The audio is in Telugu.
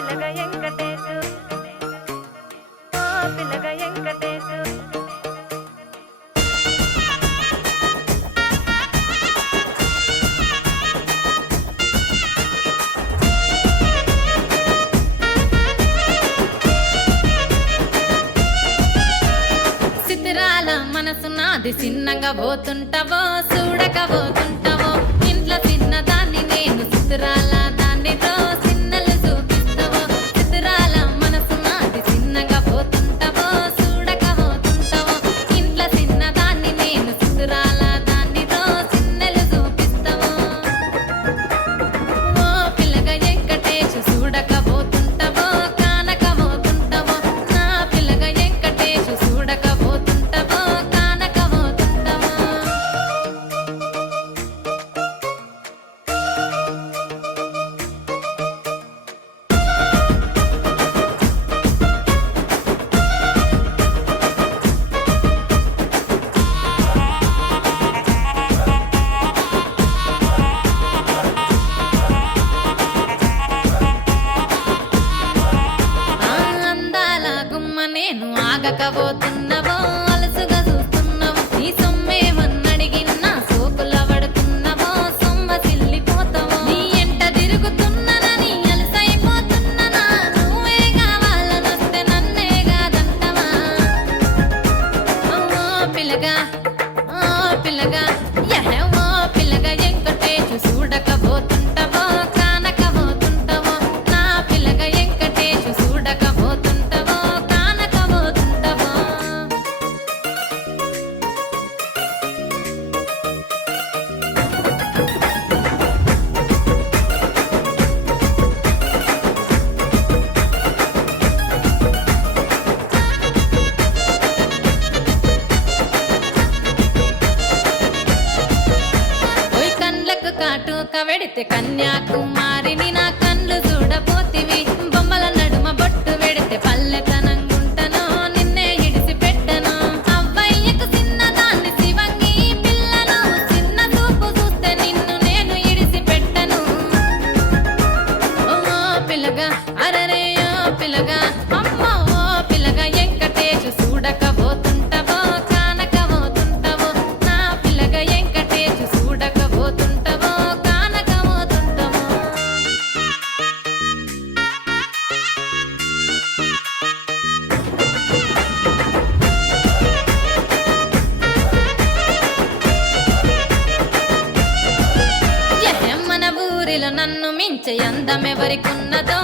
పిల్లగ వెంకటేశు ఓ పిల్లగ వెంకటేశు సితిరాల మనసు నాది చిన్నగా పోతుంటావో చూడక పోతుంటావో ఇంట్లో చిన్నదాన్ని నేను సితిరాల దానితో చిన్నలు చూపిస్తావో సితిరాల మనసు నాది చిన్నగా పోతుంటావో చూడక పోతుంటావో ఇంట్లో చిన్నదాన్ని నేను సితిరాల దానితో చిన్నలు చూపిస్తావో ఓ పిల్లగా వెంకటేశు చూడక పోతుంటావో కానక పోతుంటావో నా పిల్లగా వెంకటేశు చూడక పోతుంటావో కానక పోతుంటావో ఆ అందాల గుమ్మ నేను ఆగకపోతున్నవో అలసుగా చూస్తున్నవో నీ సొమ్మేమన్నడిగినా సోకుల పడుతున్నవో సొమ్మ సిల్లిపోతావో నీ ఎంట తిరుగుతున్ననని అలసైపోతున్ననా నువ్వే కావాలనొస్తే నన్నే కాదంటవా ఓ పిల్లగా ఓ పిల్లగా యహే ఓ పిల్లగా వెంకటేశు చూడకపోతుంటావో కానకపోతుంటావో నా పిల్లగా వెంకటేశు చూడకపోతుంటావో కానకపోతుంటావో ఓయ్ కండ్లకు కాటుక వెడితే కన్యాకుమారిని నా కండ్లు చూడపోతివి బొమ్మల నడుమ బొట్టు వెడితే పల్లెతనంగుంటను నిన్నే ఇడిసి పెట్టను అవ్వయ్యకు చిన్నదాన్ని శివంగి పిల్లను చిన్న చూపు చూస్తే నిన్ను నేను ఇడిసి పెట్టను ఓ పిల్లగా అరరే ఓ పిల్లగా అమ్మో ఓ పిల్లగా వెంకటేశు చూడకపోతుంటావో కానకపోతుంటావో నా పిల్లగా వెంకటేశు చూడకపోతుంటావో కానకపోతుంటావో మన ఊరిలో నన్ను మించే అందమెవరికున్నదో